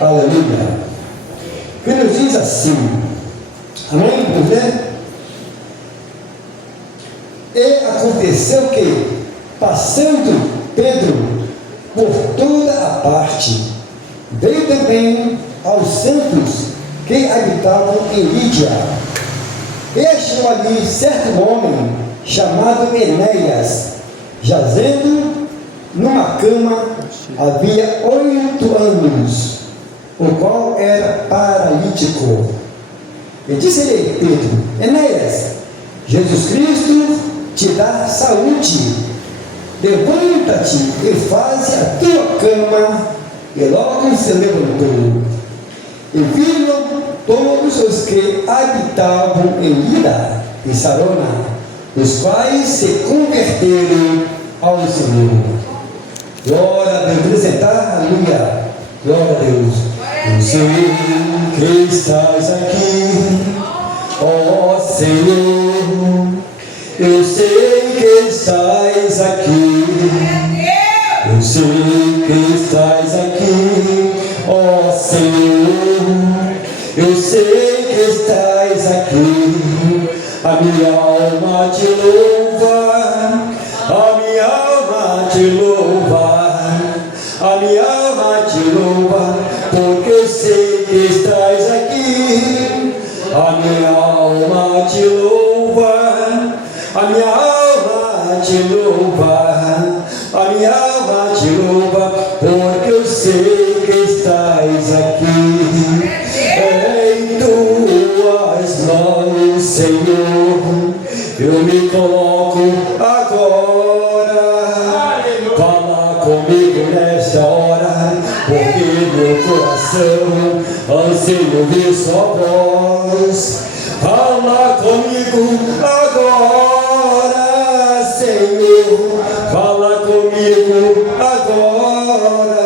Aleluia. Que nos diz assim, amém? E aconteceu que, passando Pedro por toda a parte, veio também aos santos que habitavam em Lídia. E achou ali certo homem chamado Enéas, jazendo numa cama havia 8 anos, o qual era paralítico. E disse-lhe Pedro: Enéas, Jesus Cristo te dá saúde, levanta-te e faze a tua cama. E logo se levantou. E viram todos os que habitavam em Lida e Sarona, os quais se converteram ao Senhor. Glória a Deus, apresentar, aleluia, glória a Deus. Eu sei que estás aqui, ó Senhor, eu sei que estás aqui, eu sei que estás aqui, ó Senhor, eu sei que estás aqui, a minha alma te louva, a minha alma te louva, a minha alma te louva, porque eu sei que estás aqui, a minha alma te louva, a minha alma te louva, a minha alma te louva, porque eu sei que estás aqui, em tuas mãos, Senhor, eu me coloco agora. Fala comigo nesta hora, porque meu coração anseia ouvir sua voz. Fala comigo agora, Senhor. Fala comigo agora,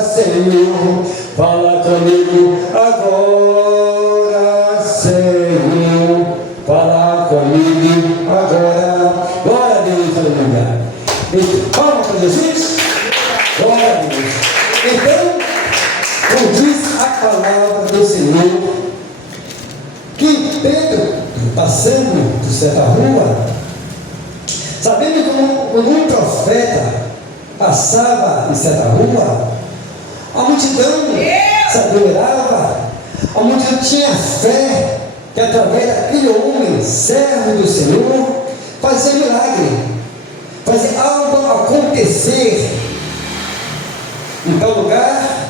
Senhor. Fala comigo agora, Senhor. Fala comigo agora. Glória a Deus, aleluia. Palmas para Jesus. Glória a Deus. Então, como diz a palavra do Senhor, que Pedro, passando por certa rua, sabendo como um profeta passava em certa rua, a multidão se admirava, a multidão tinha fé que através daquele homem, servo do Senhor, fazia milagre, fazia algo acontecer em tal lugar,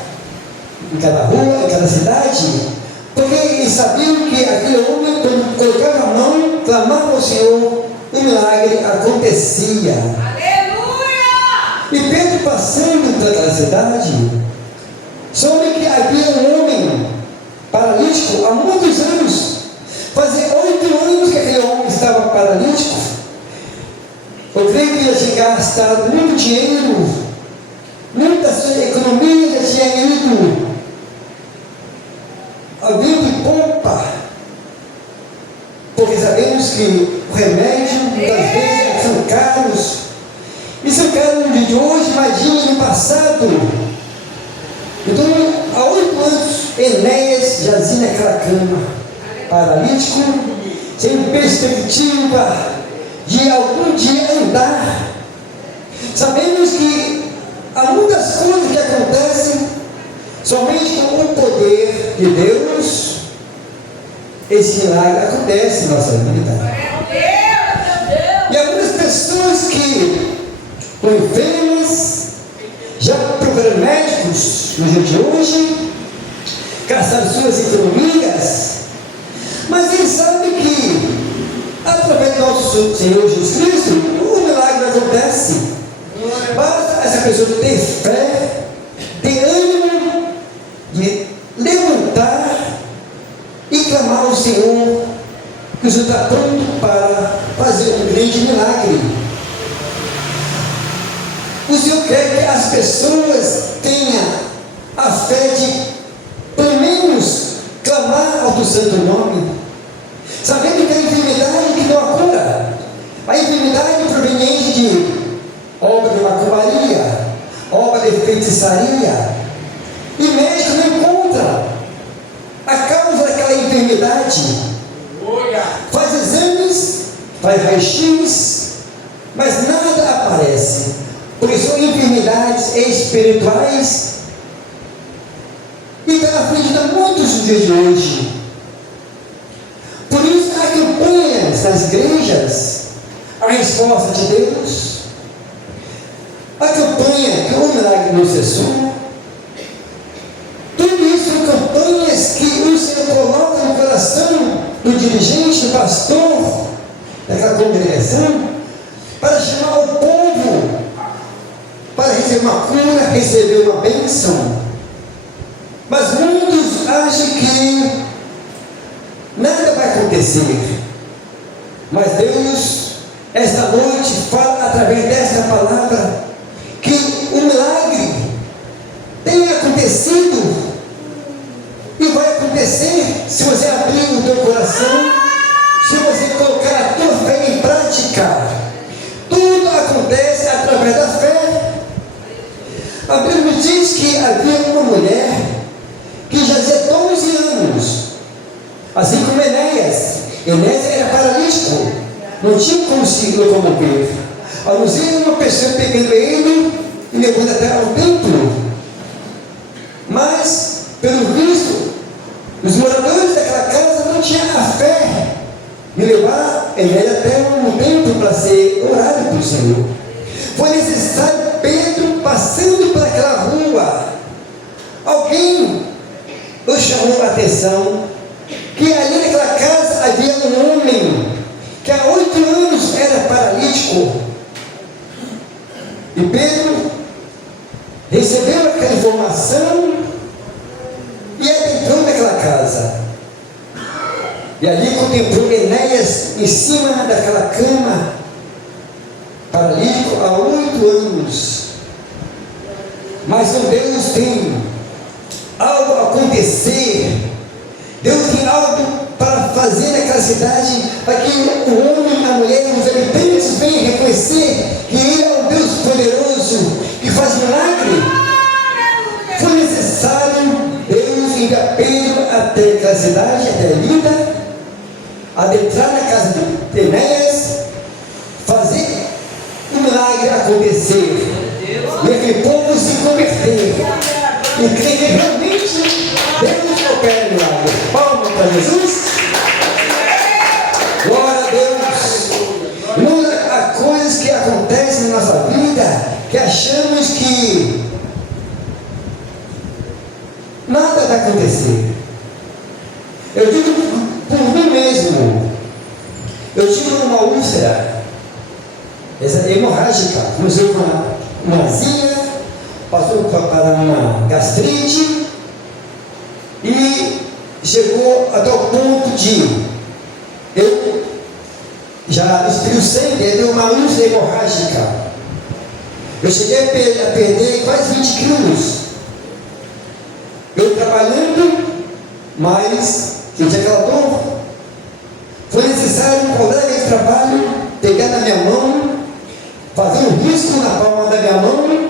em cada rua, em cada cidade, porque eles sabiam que aquele homem, quando colocava a mão, clamava ao Senhor, o milagre acontecia. Aleluia! E Pedro, passando por aquela cidade, soube que havia um homem paralítico há muitos anos. Fazia 8 anos que aquele homem estava paralítico. Eu creio que ele já tinha gastado muito dinheiro, muita sua economia já tinha ido ao vento e pompa, porque sabemos que o remédio muitas vezes são caros, e são caros no dia de hoje, imagine no passado. Então, há 8 anos, Enéas jazia naquela cama, paralítico, sem perspectiva de algum dia andar. Sabemos que há muitas coisas que acontecem somente com o poder de Deus. Esse milagre acontece em nossa vida. E algumas pessoas que estão enfermas, já procuram médicos no dia de hoje, gastaram suas economias, mas eles sabem que através do nosso Senhor Jesus Cristo, o milagre acontece. Basta essa pessoa ter fé, ter ânimo de levantar e clamar ao Senhor, que o Senhor está pronto para fazer um grande milagre. O Senhor quer que as pessoas tenham a fé de, pelo menos, clamar ao teu santo nome, sabendo que a enfermidade que não há cura, a enfermidade proveniente de obra de macumbaria, obra de feitiçaria, e médico não encontra verdade. Faz exames, faz raio-x, mas nada aparece, porque são enfermidades espirituais e está afligindo muitos nos dias de hoje. Por isso há campanhas nas igrejas, a resposta de Deus, a campanha que o milagre não cessou. Tudo isso são campanhas que o Senhor coloca no coração do dirigente, do pastor, daquela congregação, para chamar o povo, para receber uma cura, receber uma bênção. Mas muitos acham que nada vai acontecer. Mas Deus, esta noite, fala através desta palavra, que o milagre tem acontecido e vai acontecer se você abrir o teu coração, se você colocar a tua fé em prática. Tudo acontece através da fé. A Bíblia diz que havia uma mulher que já tinha 12 anos, assim como Enéas. Enéas era paralítico, não tinha como se locomover. A não ser uma pessoa pegando ele e levando até ao templo. Mas, pelo visto, os moradores daquela casa não tinham a fé de levar Enéas até um templo para ser orado pelo Senhor. Foi necessário Pedro, passando por aquela rua, alguém o chamou a atenção que ali naquela casa havia um homem que há 8 anos era paralítico. E Pedro recebeu aquela informação e adentrou naquela casa. E ali contemplou Enéas em cima daquela cama, paralítico há 8 anos. Mas com Deus tem algo a acontecer. Deus tem algo para fazer naquela cidade, para que o homem, a mulher, os habitantes venham reconhecer que Ele é um Deus poderoso, que faz milagre. Foi necessário Deus enviar Pedro até aquela cidade, até Lida, adentrar na casa de Enéas, fazer o milagre acontecer, e aquele povo se converter, e crer que realmente Deus opera milagre. Palmas para Jesus. Glória a Deus. Irmãos, há coisas que acontecem na nossa vida que achamos que nada vai acontecer. Eu digo por mim mesmo. Eu tive uma úlcera hemorrágica, começou com uma azia, passou para uma gastrite e chegou até o ponto de eu já expeliu sangue, deu uma úlcera hemorrágica. Eu cheguei a perder quase 20 quilos. Eu trabalhando, mas sentia aquela dor. Foi necessário um colega de trabalho pegar na minha mão, fazer um risco na palma da minha mão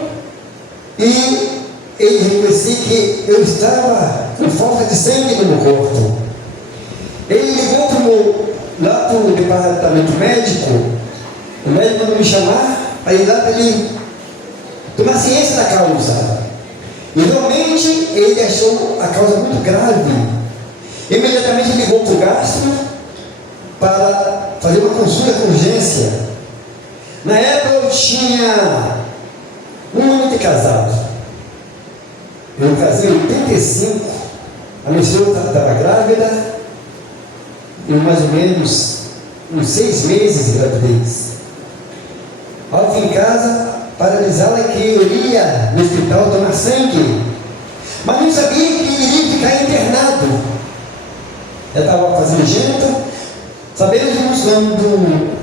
e ele reconhecia que eu estava com falta de sangue no meu corpo. Ele ligou lá para o departamento médico. O médico mandou me chamar para ir lá para ele tomar ciência da causa. E realmente ele achou a causa muito grave. Imediatamente ligou para o gastro para fazer uma consulta com urgência. Na época eu tinha 1 ano de casado. Eu casei em 85, a minha esposa estava grávida, e mais ou menos uns 6 meses de gravidez. Ao fim em casa, paralisada, que eu iria no hospital tomar sangue, mas não sabia que iria ficar internado. Eu estava fazendo janta, sabemos quando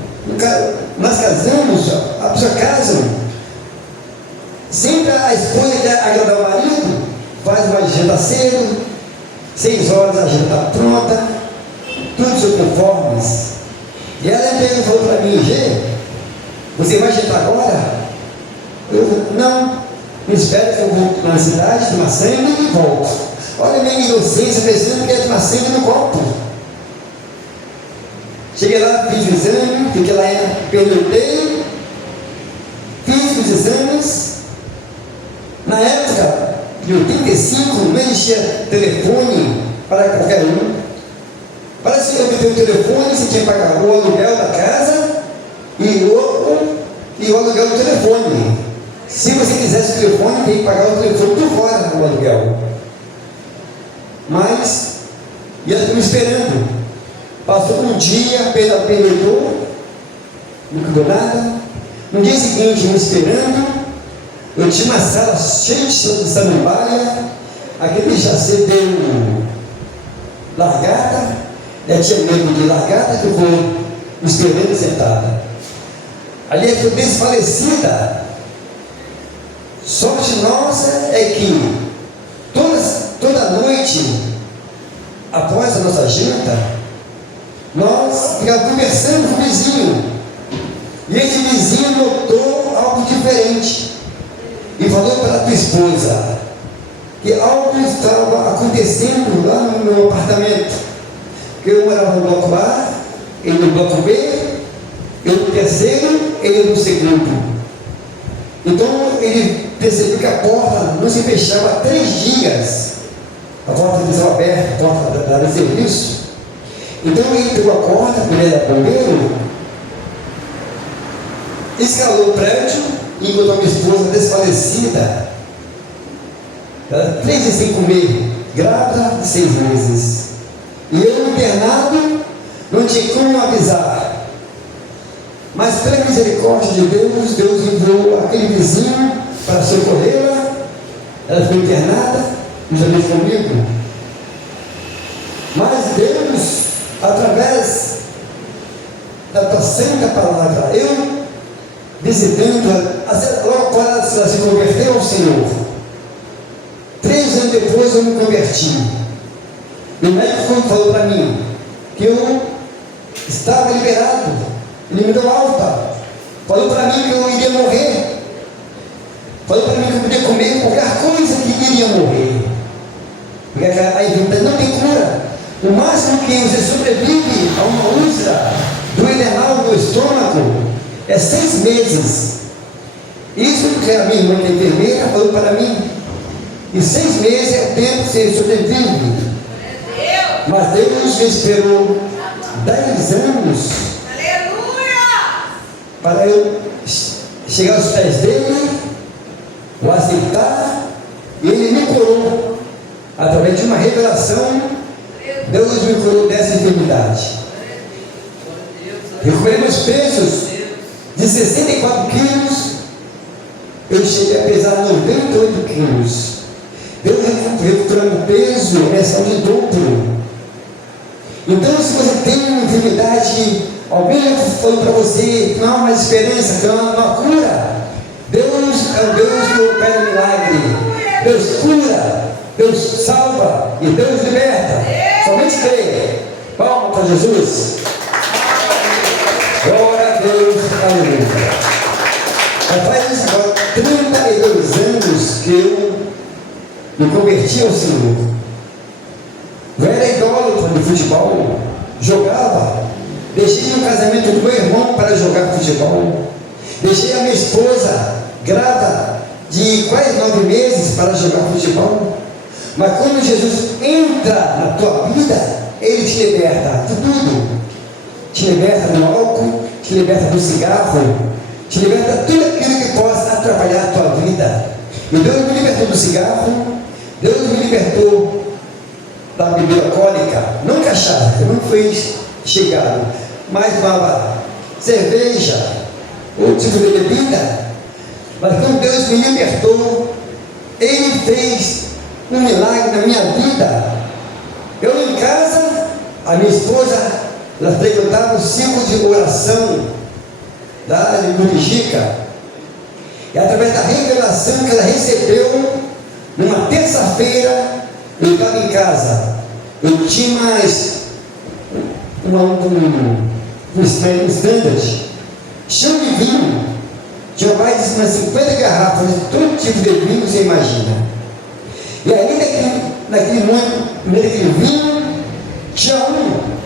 nós casamos, a pessoa casa, sempre a esposa quer agradar o marido, faz uma janta cedo, 6 horas a janta está pronta, tudo sob conformes. E ela falou para mim: Gê, você vai jantar agora? Eu não, me espera que eu vou na cidade tomar sangue e volto. Olha a minha inocência, pensando que ia tomar sangue no copo. Cheguei lá, fiz o exame, fiquei lá, perguntei, fiz os exames. Na época de 85, não existia telefone para qualquer um. Para se obter o telefone, você tinha que pagar o aluguel da casa e o aluguel do telefone. Se você quisesse o telefone, tem que pagar o telefone por fora do aluguel. Mas, e ela me esperando. Passou um dia, perguntou, não cuidou nada. No dia seguinte, me esperando, eu tinha uma sala cheia de samambaia, aquele chassi deu largada, eu tinha medo de largada, que eu vou me esperando sentada. Ali foi desfalecida. Sorte nossa é que toda noite, após a nossa janta, nós ficávamos conversando com o vizinho. E esse vizinho notou algo diferente e falou para a tua esposa que algo estava acontecendo lá no meu apartamento. Que eu morava no bloco A, ele no bloco B, eu no terceiro, ele no segundo. Então ele percebeu que a porta não se fechava há 3 dias. A porta estava aberta, a porta da área de serviço. Então ele pegou a corda, quando ele era bombeiro, escalou o prédio e encontrou a minha esposa desfalecida. Ela 3 e 5 meses, grávida de 6 meses. E eu internado, não tinha como avisar. Mas pela misericórdia de Deus, Deus enviou aquele vizinho para socorrê-la. Ela foi internada, juntamente comigo. Mas Deus, através da tua santa palavra, eu visitando-a, logo após ela se converteu ao Senhor. 3 anos depois eu me converti. O médico falou para mim que eu estava liberado. Ele me deu alta. Falou para mim que eu iria morrer. Falou para mim que eu podia comer qualquer coisa que iria morrer. Porque a enfermidade não tem cura. O máximo que você sobrevive a uma úlcera do renal do estômago é 6 meses. Isso que a minha irmã, que é enfermeira, falou para mim. E 6 meses é o tempo que você sobrevive. Mas Deus me esperou 10 anos. Aleluia! Para eu chegar aos pés dele, o aceitar, e ele me curou. Através de uma revelação, Deus me curou dessa enfermidade. Recuperei meus pesos de 64 quilos, eu cheguei a pesar 98 quilos. Deus recuperando peso é saúde dobro. Então, se você tem uma enfermidade, alguém falou para você que não há mais esperança, que não há uma cura, Deus é o Deus que opera milagre. Deus cura, Deus salva e Deus liberta. Somente crê. Palma para Jesus. Glória a Deus, aleluia. Já faz agora 32 anos que eu me converti ao Senhor. Eu era idólatra de futebol, jogava. Deixei o casamento do meu irmão para jogar futebol. Deixei a minha esposa grávida de quase 9 meses para jogar futebol. Mas quando Jesus entra na tua vida, Ele te liberta de tudo. Te liberta do álcool, te liberta do cigarro, te liberta de tudo aquilo que possa atrapalhar a tua vida. E Deus me libertou do cigarro, Deus me libertou da bebida alcoólica, não cachaça, que não foi chegado, mas tomava cerveja, outro tipo de bebida. Mas quando Deus me libertou, Ele fez um milagre na minha vida. Eu em casa, a minha esposa, ela frequentava o ciclo de oração da liturgia, e através da revelação que ela recebeu, numa terça-feira, eu estava em casa, eu tinha mais um standard, cheio de vinho, tinha mais de umas 50 garrafas de todo tipo de vinho que você imagina. E aí naquele vinho, tinha um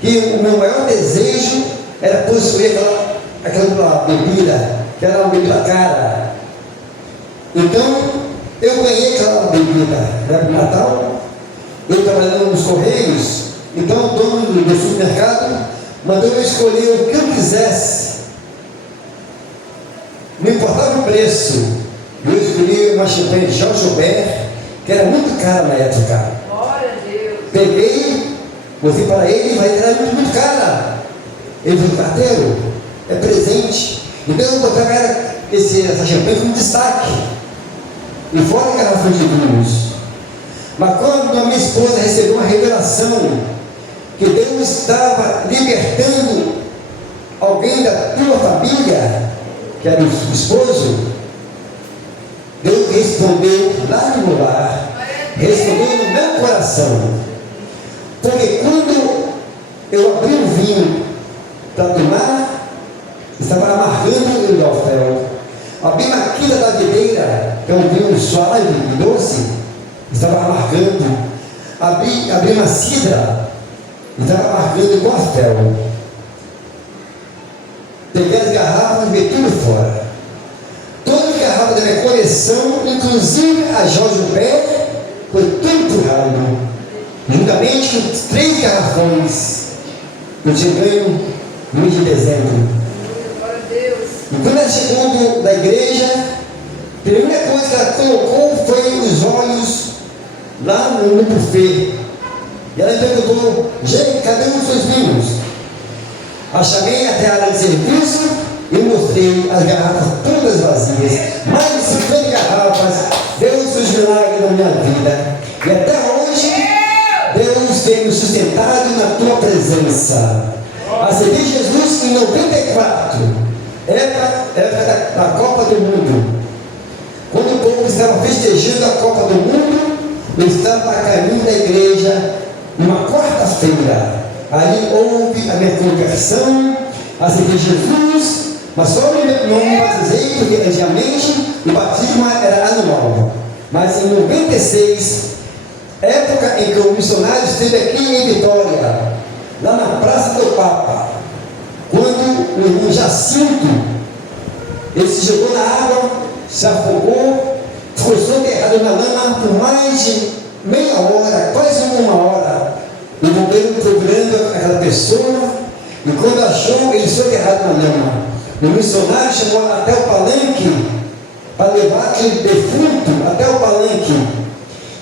que que o meu maior desejo era possuir aquela bebida, que era uma bebida cara. Então, eu ganhei aquela bebida, era no Natal, eu trabalhando nos Correios, então o dono do supermercado mandou eu escolher o que eu quisesse. Não importava o preço, eu escolhi uma champanhe Jean Joubert, que era muito cara na época. Glória a Deus. Peguei, mostrei para ele, mas era muito cara. Ele falou, carteiro, é presente. Então eu botava essa champanhe como destaque. E fora garrafas de vinhos. Mas quando a minha esposa recebeu uma revelação que Deus estava libertando alguém da tua família, que era o esposo, Deus respondeu lá no meu lar, respondeu no meu coração. Porque quando eu abri o vinho para tomar, estava amargando o Eudalfel. Abri uma quinta da videira, que é um vinho suave e doce, estava amargando. Abri uma cidra, estava amargando igual a fel. Peguei as garrafas e meti tudo fora. Todas as garrafas da minha coleção, inclusive a Jorge Pé, foi tudo empurrado. Juntamente com 3 garrafões que eu tinha ganho no mês de dezembro. Glória a Deus. E quando ela chegou da igreja, a primeira coisa que ela colocou foi os olhos lá no buffet. E ela perguntou, gente, cadê os seus vinhos? Eu chamei até a área de serviço e mostrei as garrafas todas vazias. Mais de 50 garrafas. Deus fez milagre na minha vida. E até hoje, Deus tem me sustentado na tua presença. Aceitei Jesus em 94, época da Copa do Mundo. Quando o povo estava festejando a Copa do Mundo, eu estava a caminho da igreja, numa quarta-feira. Aí houve a minha conversão, aceitei Jesus, mas só não me batizei, porque antigamente o batismo era anual. Mas em 96, época em que o missionário esteve aqui em Vitória, lá na Praça do Papa, quando o irmão Jacinto, ele se jogou na água, se afogou, ficou soterrado na lama por mais de meia hora, quase 1 hora. O bombeiro procurando aquela pessoa, e quando achou, ele soterrado na lama. O missionário chegou até o palanque para levar aquele defunto até o palanque.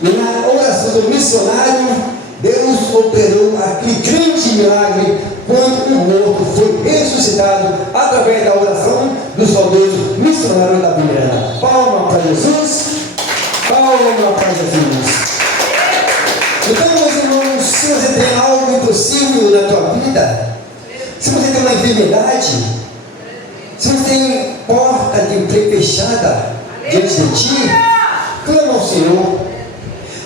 E na oração do missionário, Deus operou aquele grande milagre quando o morto foi ressuscitado através da oração do saudoso missionário da Bíblia. Palma para Jesus, palma para Jesus. Então, meus irmãos, se você tem algo impossível na tua vida, se você tem uma enfermidade, se você tem porta de emprego fechada diante de ti, clama ao Senhor.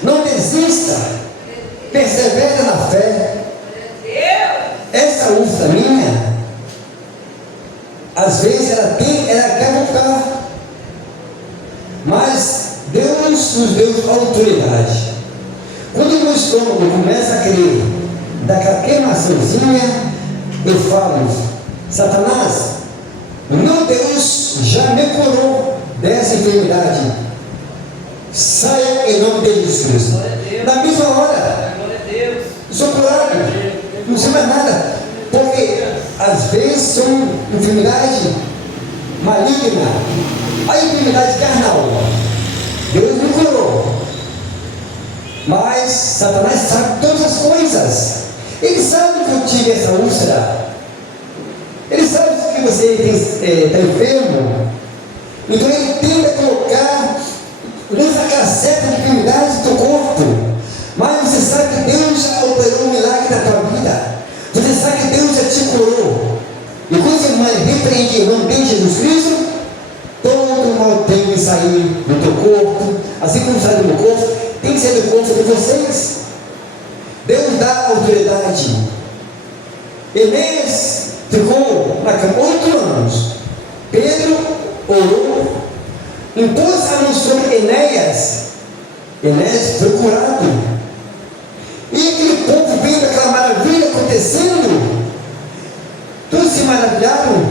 Não desista, persevera na fé. Essa uva minha, às vezes ela quer voltar, mas Deus nos deu autoridade. Quando o meu estômago começa a querer daquela queimaçãozinha, eu falo, Satanás, o meu Deus já me curou dessa enfermidade. Saia em nome de Jesus. Na mesma hora, eu sou curado, não sei mais nada, porque às vezes são enfermidade maligna, a enfermidade carnal. Deus me curou. Mas Satanás sabe todas as coisas. Ele sabe que eu tive essa úlcera. Ele sabe que você está enfermo. Então ele tenta colocar, lança aquela seta de enfermidades do teu corpo. Mas você sabe que Deus já operou um milagre na tua vida. Você sabe que Deus já te curou. E quando você repreende em nome de Jesus Cristo, todo mal tem que sair do teu corpo. Assim como sai do meu corpo, tem que ser do corpo de vocês. Deus dá autoridade. Enéas ficou na cama 8 anos. Pedro orou, impôs a mão sobre Enéas. Enéas foi curado. E aquele povo vendo aquela maravilha acontecendo acontecendo, todos se maravilharam,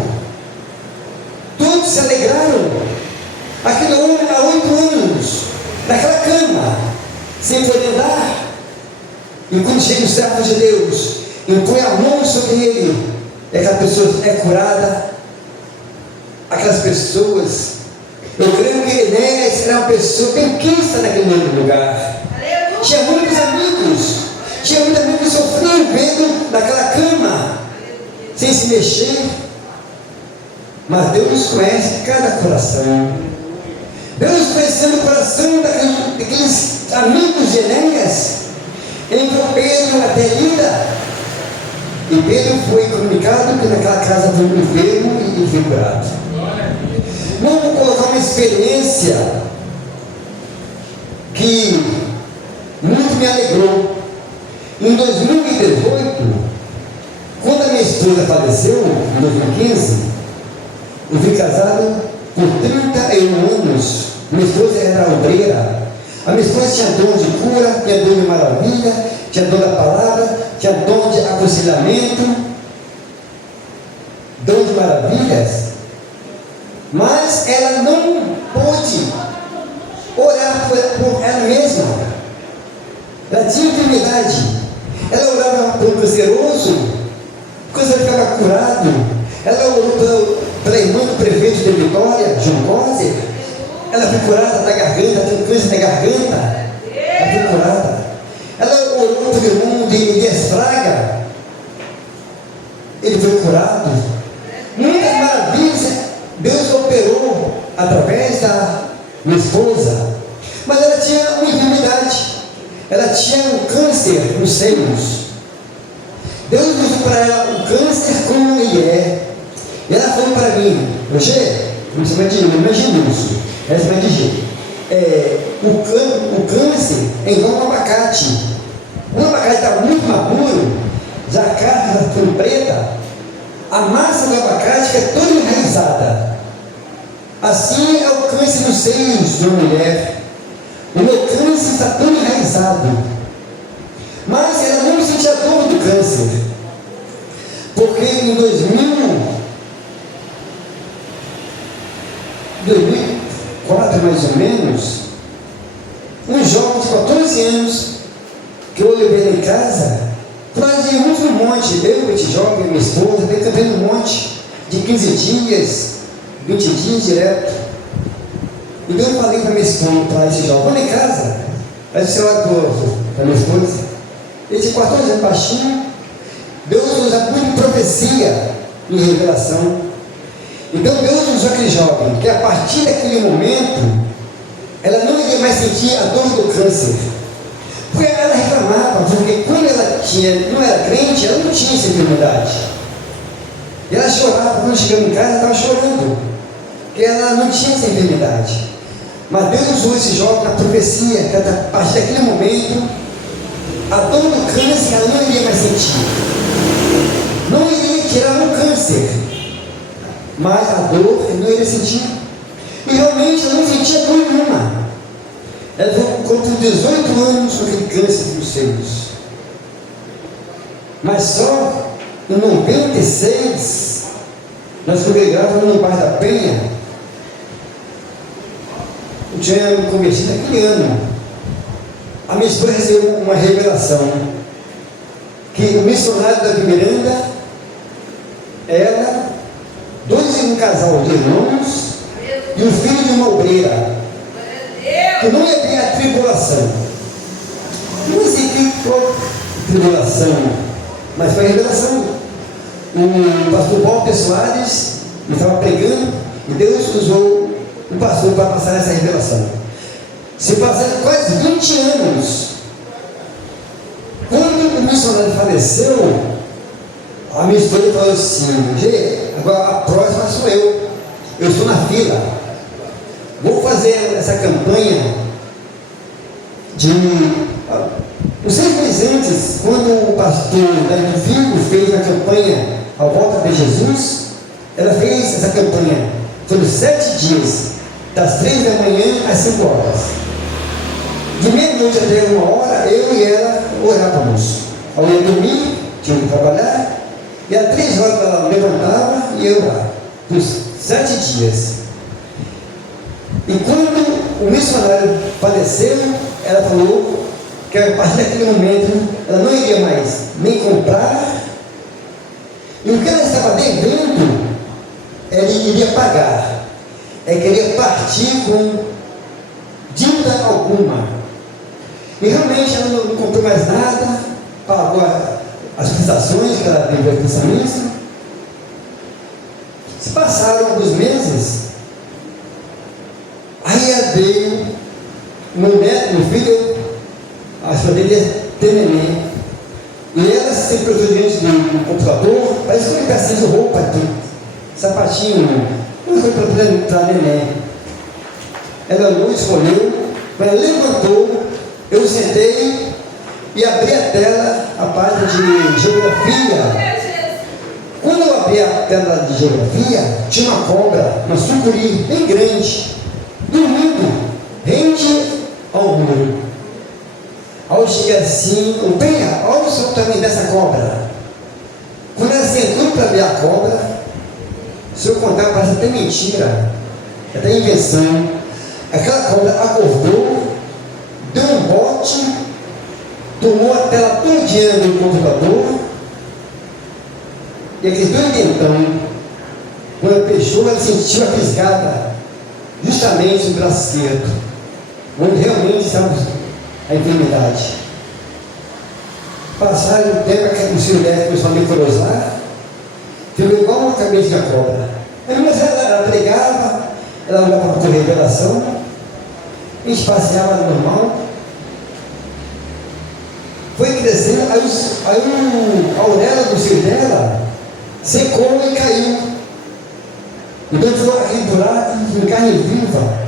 todos se alegraram. Aquele homem há 8 anos, naquela cama, sem poder andar. E quando chega o servo de Deus, impõe a mão sobre ele, e aquela pessoa é curada. Aquelas pessoas, eu creio que Enéas era uma pessoa bem quista naquele lugar. Tinha muitos amigos, que sofriam vendo naquela cama, sem se mexer. Mas Deus conhece cada coração. Deus conhecendo o coração daqueles amigos de Enéas, enviou Pedro até Lida. E Pedro foi comunicado que naquela casa foi um enfermo e foi curado. Vamos colocar uma experiência que muito me alegrou. Em 2018, quando a minha esposa faleceu, em 2015, eu fui casado por 31 anos. Minha esposa era obreira. A minha esposa tinha dom de cura, tinha dom de maravilha, tinha dom da palavra, tinha dom de aconselhamento, dom de maravilhas. Mas ela não pôde orar por ela mesma. Ela tinha enfermidade. Ela orava por um canceroso, o câncer ficava curado. Ela orou pela irmã do prefeito de Vitória, João Coser. Ela foi curada da garganta, tem câncer na garganta. Ela foi curada. Ela orou pelo irmão de Elias Fraga. Ele foi curado. Muitas maravilhas Deus operou através da minha esposa. Mas ela tinha uma enfermidade. Ela tinha um câncer nos seios. Deus mostrou para ela o câncer como ele é. E ela falou para mim, Roger, não se imagina isso. Ela se imagina, o câncer é igual um abacate. O abacate está muito maduro, já a carne está ficando preta, a massa do abacate é toda enraizada. Assim é o câncer nos seios de uma mulher. O meu câncer está tão enraizado. Mas ela não sentia dor do câncer. Porque em 2004 mais ou menos, um jovem de 14 anos, que eu levei lá em casa, nós íamos no monte, eu, esse jovem, minha esposa, veio também no monte, de 15 dias, 20 dias direto. Então eu falei para minha esposa, para esse jovem, vamos lá em casa. Aí você olha para minha esposa, ele tinha 14 anos, baixinho. Deus usa muito profecia em revelação. Então Deus usou aquele jovem, que a partir daquele momento, ela não iria mais sentir a dor do câncer. Porque ela reclamava, porque quando ela não era crente, ela não tinha essa enfermidade. E ela chorava, quando chegava em casa, ela estava chorando, porque ela não tinha essa enfermidade. Mas Deus usou esse jovem na profecia, que a partir daquele momento, a dor do câncer ela não iria mais sentir. Não iria tirar o câncer, mas a dor ela não iria sentir. E realmente ela não sentia dor nenhuma. Ela ficou com 18 anos com aquele câncer nos seios. Mas só em 96, nós congregávamos no bairro da Penha. Eu tinha me convertido naquele ano. A minha esposa recebeu uma revelação que o missionário da Miranda, ela, um casal de irmãos e o filho de uma obreira, que não ia ter a tribulação. Não sei que foi tribulação, mas foi a revelação. O pastor Walter Soares estava pregando e Deus usou o pastor para passar essa revelação. Se passaram quase 20 anos. Quando o missionário faleceu, a minha esposa falou assim: Gê, agora a próxima sou eu. Eu estou na fila. Vou fazer essa campanha de... Uns 6 meses antes, quando o pastor David Vigo fez a campanha A Volta de Jesus, ela fez essa campanha. Foram 7 dias, das 3 da manhã às 5 horas. De meia-noite até 1 hora, eu e ela orávamos. Ao ia dormir, tinha que trabalhar, e às 3 horas ela levantava e ia orar, por 7 dias. E quando o missionário faleceu, ela falou que a partir daquele momento ela não iria mais nem comprar, e o que ela estava devendo, ela iria pagar. É que queria partir com dívida alguma. E realmente ela não comprou mais nada, pagou as prestações que ela devia para essa missa. Se passaram alguns meses, aí ela veio, meu neto, meu filho, a família ter neném. E ela se sentou diante do computador, parece que uma pecinha de roupa aqui, sapatinho, não foi para neném. Ela olhou, escolheu, quando ela levantou, eu sentei e abri a tela, a página de geografia. Quando eu abri a tela de geografia, tinha uma cobra, uma sucuri bem grande, dormindo, rente ao muro. Ao chegar assim, Penha, olha só o tamanho dessa cobra. Quando ela sentou para ver a cobra, se eu contar, parece até mentira, até invenção. Aquela cobra acordou, deu um bote, tomou a tela todinha do computador, e aquele doidentão, quando ela fechou, ela sentiu a fisgada, justamente no braço esquerdo, onde realmente estava a enfermidade. Passaram o tempo, o filho dela começou a necrosar, ficou igual uma cabeça de cobra. Mas ela pregava, ela olhava para a revelação, a gente passeava normal, foi crescendo, aí a orelha do filho dela secou e caiu. Então ficou aquele buraco de carne viva.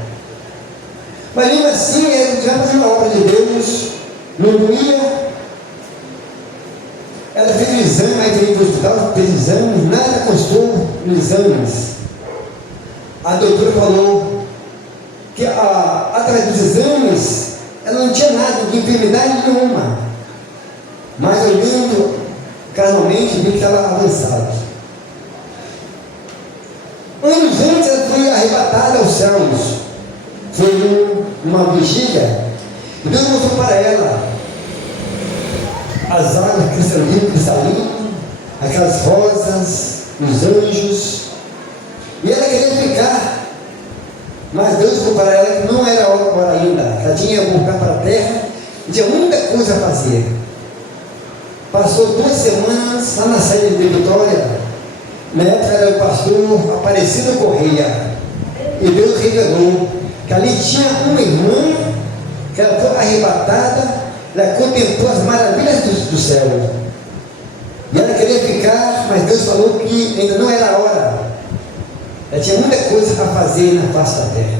Mas mesmo assim, ela já fazendo a obra de Deus, não doía. Ela fez o exame, aí veio para o hospital, fez exame, nada constou nos exames. A doutora falou que através dos exames, ela não tinha nada de enfermidade nenhuma. Mas olhando carnalmente, vi que estava avançado. Anos antes, ela foi arrebatada aos céus. Foi uma vigília, e Deus mostrou para ela as águas cristalinas, aquelas rosas, os anjos, e ela queria ficar, mas Deus falou para ela que não era hora ainda, ela tinha que voltar para a terra e tinha muita coisa a fazer. Passou 2 semanas lá na sede de Vitória, na época era o pastor Aparecido Correia, e Deus revelou que ali tinha uma irmã que ela foi arrebatada, ela contemplou as maravilhas do céu, e ela queria ficar, mas Deus falou que ainda não era a hora, ela tinha muita coisa a fazer na face da terra.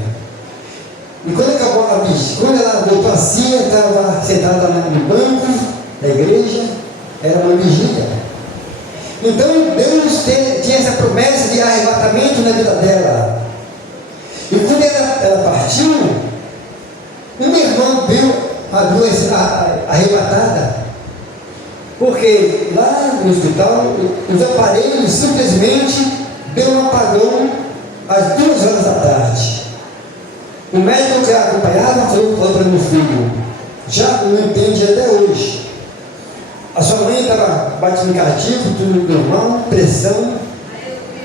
E quando acabou a vigília, quando ela voltou assim, ela estava sentada no banco da igreja, era uma vigília. Então Deus tinha essa promessa de arrebatamento na vida dela. E quando ela partiu, uma irmã viu a doença arrebatada, porque lá no hospital os aparelhos simplesmente deu um apagão às 2 horas da tarde. O médico que a acompanhava falou para meu filho: já não entende até hoje. A sua mãe estava batendo cardíaco, tudo normal, pressão.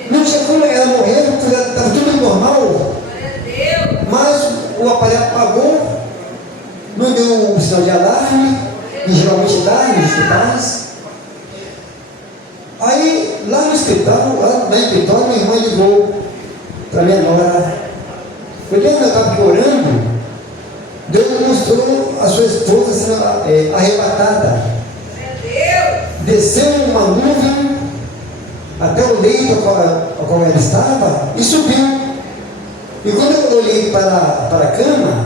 Não tinha como ela morrer, porque estava tudo normal. Mas o aparelho apagou, não deu um sinal de alarme, e geralmente dá nos hospitais. Aí, lá no hospital, lá na Vitória, minha irmã ligou para minha nora. Quando eu estava aqui orando, Deus mostrou a sua esposa sendo arrebatada. Desceu uma nuvem até o leito ao qual ela estava e subiu. E quando eu olhei para a cama,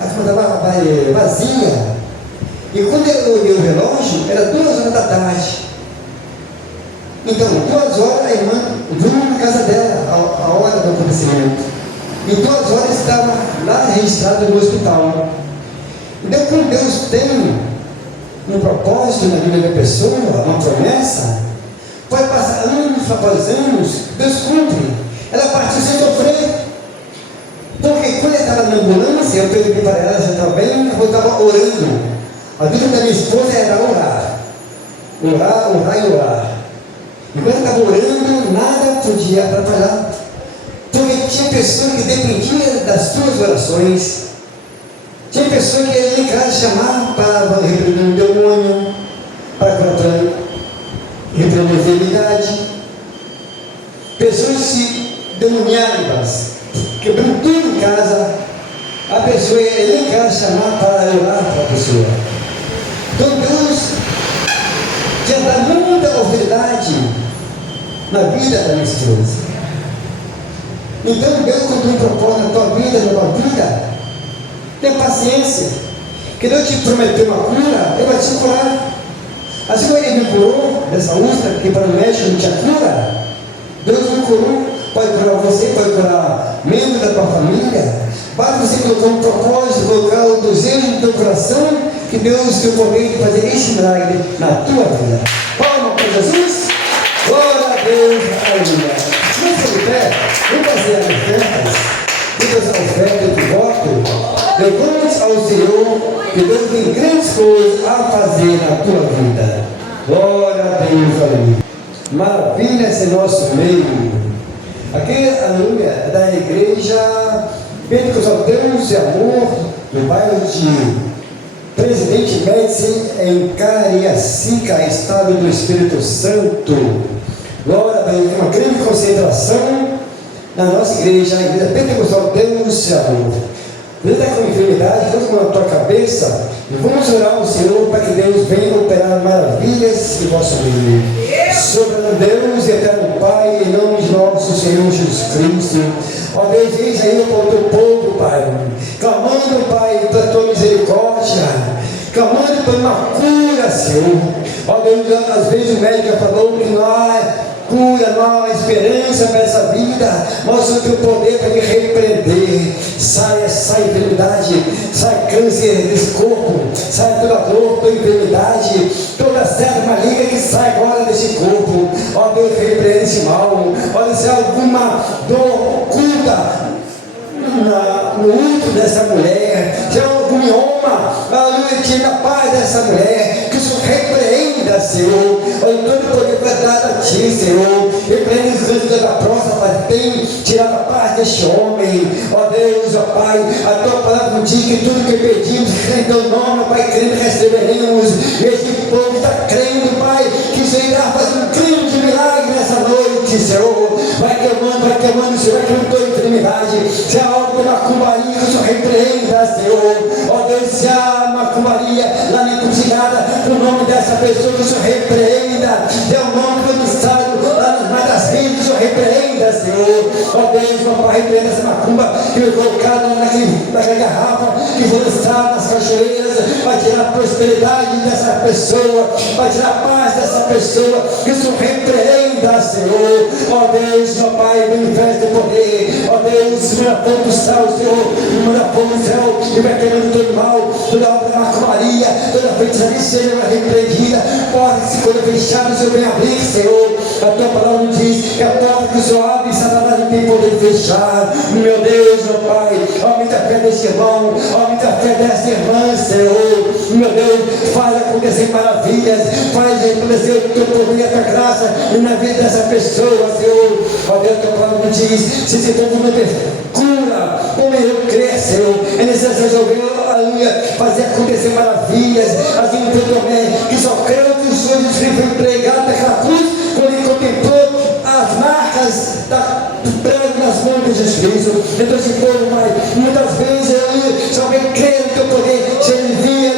a cama estava vazia. E quando eu olhei o relógio, era 2 horas da tarde. Então, 2 horas, a irmã viu na casa dela a hora do acontecimento. E 2 horas estava lá registrado no hospital. Então, como Deus tem um propósito na vida da pessoa, uma promessa, pode passar anos após anos, Deus cumpre. Ela partiu sem sofrer. Porque quando eu estava na ambulância, eu perguntei para ela, já estava bem, eu estava orando. A vida da minha esposa era orar. Orar, orar e orar. E quando eu estava orando, nada podia atrapalhar. Porque tinha pessoas que dependiam das suas orações. Tinha pessoas que iam em casa chamar para repreender um demônio, para repreender a enfermidade. Pessoas se demoniadas, quebrando tudo em casa. A pessoa ia em casa chamar para orar para a pessoa. Então Deus tinha dado muita autoridade na vida da minha esposa. Então Deus cumpriu um propósito na tua vida, na tua vida. Tenha paciência. Que Deus te prometeu uma cura, Ele vai te curar. Assim como Ele me curou dessa úlcera, porque para o médico não tinha cura, Deus me curou. Pode curar você, pode curar membro da tua família. Basta você colocar um propósito, colocar o desejo no teu coração, que Deus tem o poder de fazer esse milagre na tua vida. Palma para Jesus. Glória a Deus. Aleluia. Vamos de pé. Vamos fazer as ofertas. Vamos fazer a oferta de voto. Deu glórias ao Senhor, que Deus tem grandes coisas a fazer na tua vida. Glória a Deus. Aleluia. Maravilha esse nosso meio. Aqui, aleluia, da igreja Pentecostal Deus e Amor, no bairro de Presidente Médici, em Cariacica, estado do Espírito Santo. Glória a Deus, uma grande concentração na nossa igreja, a igreja Pentecostal Deus e Amor. Deus está com enfermidade, Deus com a tua cabeça, e vamos orar ao Senhor para que Deus venha operar maravilhas em vosso meio. Soberano Deus, eterno Pai, em nome de nosso Senhor Jesus Cristo, ó Deus, eis aí para o teu povo, Pai, clamando, Pai, pela tua misericórdia, clamando por uma cura, Senhor. Ó Deus, às vezes o médico falou que não há cura, não há esperança para essa vida. Mostra o teu poder para me repreender. Sai essa enfermidade, sai câncer desse corpo, sai toda dor, toda enfermidade, toda seta maligna que sai agora desse corpo. Ó Deus, repreende esse mal. Olha, se há alguma dor oculta no útero dessa mulher, se há algum mioma, aleluia, tira a paz dessa mulher, que o Senhor repreenda, Senhor. Olha, todo poder foi dado a ti, Senhor. Repreende os cânceres da próstata, tem tirado a paz deste homem. Ó Deus, ó Pai, a tua palavra nos diz que tudo que pedimos, em teu nome, Pai, crendo receberemos. Este povo está crendo, Pai, que o Senhor irá fazer um grande milagre nessa noite, Senhor. Vai queimando, Senhor, vai queimando toda enfermidade. Se há algo de macumbaria, que o Senhor repreenda, Senhor. Ó Deus, se há macumbaria lá na encruzilhada, o nome dessa pessoa, que o Senhor repreenda. É o nome do estado lá nas mais das vidas, que o Senhor repreenda, Senhor. Ó Deus, papai, repreenda essa macumba que foi colocada naquela garrafa, que foi lançada nas cachoeiras, vai tirar a prosperidade dessa pessoa, vai tirar a paz dessa pessoa, que o Senhor repreenda, Senhor. Ó Deus, ó Pai, manifesta o poder. Ó Deus, manda fogo do céu, Senhor, manda fogo do céu, e vai queimando todo mal, toda obra da macumbaria, toda feitiçaria seja repreendida. Porta que se for fechada, o Senhor vem abrir, Senhor. A tua palavra diz que a porta que o Senhor abre, Satanás não tem poder de fechar. Meu Deus, ó Pai, aumenta a fé desse irmão, aumenta a fé dessa irmã, Senhor. Meu Deus, faz acontecer maravilhas, faz acontecer o teu poder e a tua graça na vida dessa pessoa, Senhor. Ó Deus, a tua palavra diz, se esse povo não ter cura, como eu crer, Senhor, é necessário resolver, aleluia, fazer acontecer maravilhas, assim no teu Tomé, que só creu que o Senhor Jesus Cristo foi pregado naquela cruz, quando ele contemplou as marcas do prego nas mãos de Jesus Cristo. Então esse povo, Pai, muitas vezes, aleluia, só vem crer no teu poder, se ele via,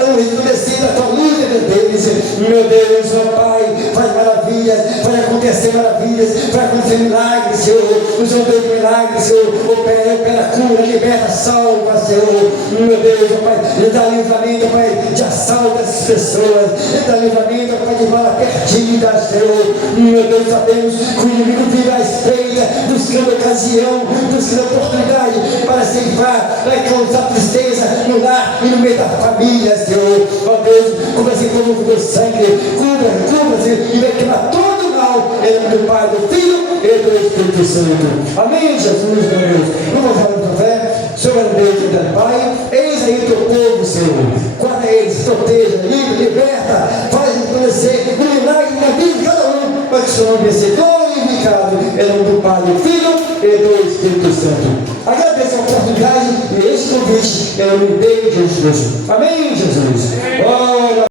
aleluia, resplandecer da tua luz dentro deles. Meu Deus, ó Pai, faz maravilhas, faz acontecer maravilhas, faz acontecer milagres, Senhor. O Senhor Deus de milagres, Senhor, opera cura, liberta, salva, Senhor. Meu Deus, ó Pai, ele dá livramento, Pai, de assalto dessas pessoas, ele dá livramento, Pai, de bala perdida, Senhor. Meu Deus, sabemos que o inimigo vive à espreita, buscando ocasião, buscando oportunidade para ceifar, para causar tristeza no lar e no meio da família, Senhor. Ó Deus, cubra-se com o teu sangue, cubra-se e vai queimar todo o mal, em nome do Pai, do Filho e do Espírito Santo. Amém, Jesus, meu Deus. Vamos falar com fé. Senhor Deus, eterno Pai, eis aí o teu povo, Senhor. Guarda eles, proteja, livre, liberta, faz conhecer o milagre na vida de cada um, para que o Senhor venha ser glorificado em nome do Pai, do Filho e do Espírito Santo. Agradeço a oportunidade e este convite em nome de Jesus. Amém, Jesus. Glória